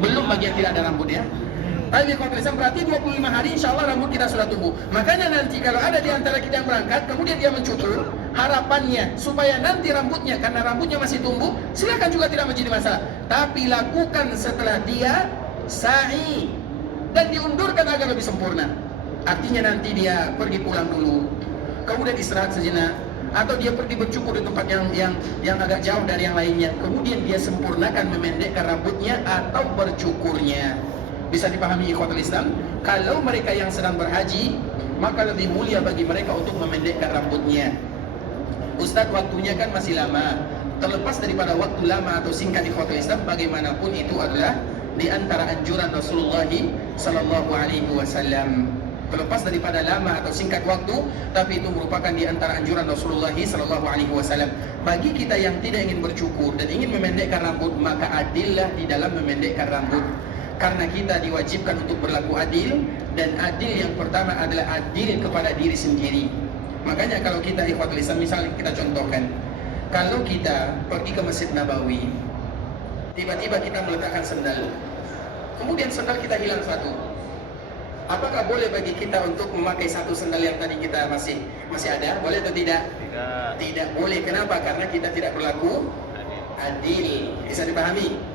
Belum bagi yang tidak ada rambut ya. Tapi kalau Islam berarti 25 hari insya Allah rambut kita sudah tumbuh. Makanya nanti kalau ada di antara kita yang berangkat, kemudian dia mencukur, harapannya supaya nanti rambutnya, karena rambutnya masih tumbuh, silakan juga tidak menjadi masalah. Tapi lakukan setelah dia sa'i dan diundurkan agar lebih sempurna. Artinya nanti dia pergi pulang dulu, kemudian istirahat sejenak, atau dia pergi bercukur di tempat yang agak jauh dari yang lainnya, kemudian dia sempurnakan memendekkan rambutnya atau bercukurnya. Bisa dipahami ikhwatul Islam? Kalau mereka yang sedang berhaji, maka lebih mulia bagi mereka untuk memendekkan rambutnya. Ustadz, waktunya kan masih lama. Terlepas daripada waktu lama atau singkat ikhwatul Islam, bagaimanapun itu adalah di antara anjuran Rasulullah sallallahu alaihi wasallam. Terlepas daripada lama atau singkat waktu, tapi itu merupakan di antara anjuran Rasulullah sallallahu alaihi wasallam. Bagi kita yang tidak ingin bercukur dan ingin memendekkan rambut, maka adillah di dalam memendekkan rambut. Karena kita diwajibkan untuk berlaku adil, dan adil yang pertama adalah adil kepada diri sendiri. Makanya kalau kita ikhwatul Islam, misalnya kita contohkan, kalau kita pergi ke Masjid Nabawi, tiba-tiba kita meletakkan sendal, kemudian sendal kita hilang satu, apakah boleh bagi kita untuk memakai satu sendal yang tadi kita masih ada? Boleh atau tidak? Tidak boleh. Kenapa? Karena kita tidak berlaku adil. Bisa dipahami?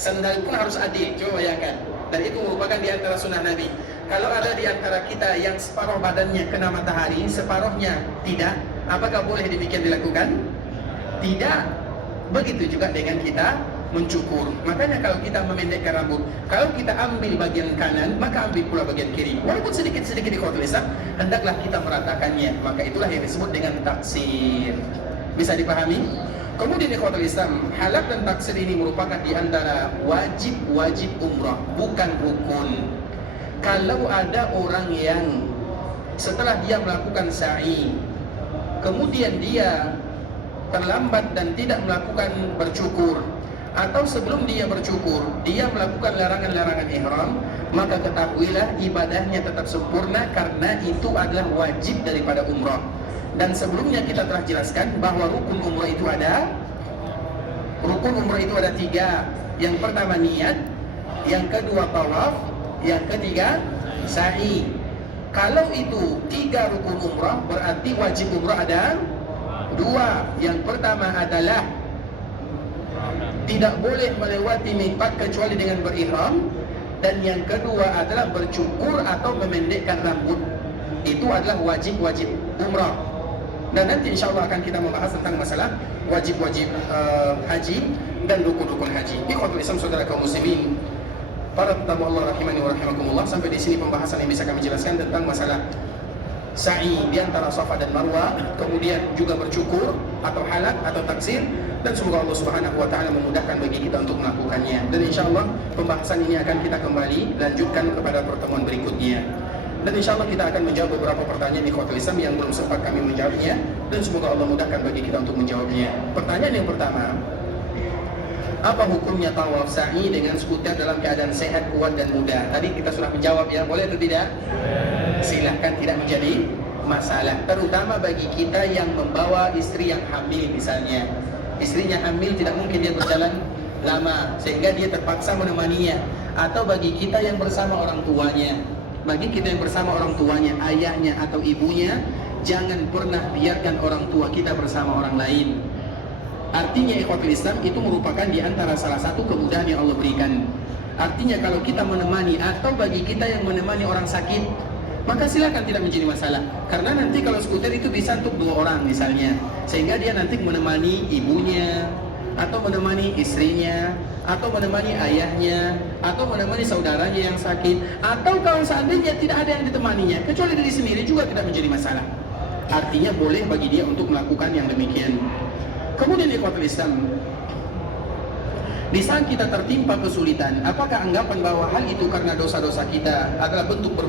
Sendal pun harus adil, coba bayangkan. Dan itu merupakan di antara sunnah Nabi. Kalau ada di antara kita yang separuh badannya kena matahari, separuhnya tidak, apakah boleh demikian dilakukan? Tidak. Begitu juga dengan kita mencukur. Makanya kalau kita memendekkan rambut, kalau kita ambil bagian kanan, maka ambil pula bagian kiri. Walaupun sedikit-sedikit di khotbah Islam, hendaklah kita meratakannya. Maka itulah yang disebut dengan taksir. Bisa dipahami? Kemudian ikhwatul Islam, halak dan taksir ini merupakan di antara wajib umrah, bukan rukun. Kalau ada orang yang setelah dia melakukan sa'i, kemudian dia terlambat dan tidak melakukan bercukur, atau sebelum dia bercukur, dia melakukan larangan-larangan ihram, maka ketahuilah ibadahnya tetap sempurna karena itu adalah wajib daripada umrah. Dan sebelumnya kita telah jelaskan bahwa rukun umrah itu ada 3. Yang pertama niat, yang kedua tawaf, yang ketiga sa'i. Kalau itu 3 rukun umrah, berarti wajib umrah ada 2. Yang pertama adalah tidak boleh melewati miqat kecuali dengan berihram, dan yang kedua adalah bercukur atau memendekkan rambut. Itu adalah wajib umrah. Dan nanti insya Allah akan kita membahas tentang masalah wajib haji dan rukun-rukun haji. Ikhwatul Islam, saudara kaum muslimin, para tamu Allah rahimani wa rahimakumullah, sampai di sini pembahasan yang bisa kami jelaskan tentang masalah sa'i di antara Safa dan Marwah, kemudian juga bercukur atau halak atau taksir, dan semoga Allah Subhanahu wa taala memudahkan bagi kita untuk melakukannya. Dan insya Allah pembahasan ini akan kita kembali lanjutkan kepada pertemuan berikutnya. Dan insya Allah kita akan menjawab beberapa pertanyaan di ikhwatul Islam yang belum sempat kami menjawabnya, dan semoga Allah mudahkan bagi kita untuk menjawabnya. Pertanyaan yang pertama, apa hukumnya tawaf sa'i dengan skuter dalam keadaan sehat, kuat dan muda? Tadi kita sudah menjawab ya, boleh atau tidak? Silahkan, tidak menjadi masalah. Terutama bagi kita yang membawa istri yang hamil misalnya. Istrinya hamil, tidak mungkin dia berjalan lama sehingga dia terpaksa menemaninya. Atau bagi kita yang bersama orang tuanya. Bagi kita yang bersama orang tuanya, ayahnya atau ibunya, jangan pernah biarkan orang tua kita bersama orang lain. Artinya ikhwatul Islam, itu merupakan di antara salah satu kemudahan yang Allah berikan. Artinya kalau kita menemani, atau bagi kita yang menemani orang sakit, maka silakan, tidak menjadi masalah. Karena nanti kalau skuter itu bisa untuk 2 orang misalnya, sehingga dia nanti menemani ibunya, atau menemani istrinya, atau menemani ayahnya, atau menemani saudaranya yang sakit, atau kalau seandainya tidak ada yang ditemaninya kecuali diri sendiri, juga tidak menjadi masalah. Artinya boleh bagi dia untuk melakukan yang demikian. Kemudian ikhwatul Islam, di saat kita tertimpa kesulitan, apakah anggapan bahwa hal itu karena dosa-dosa kita adalah bentuk perbuatan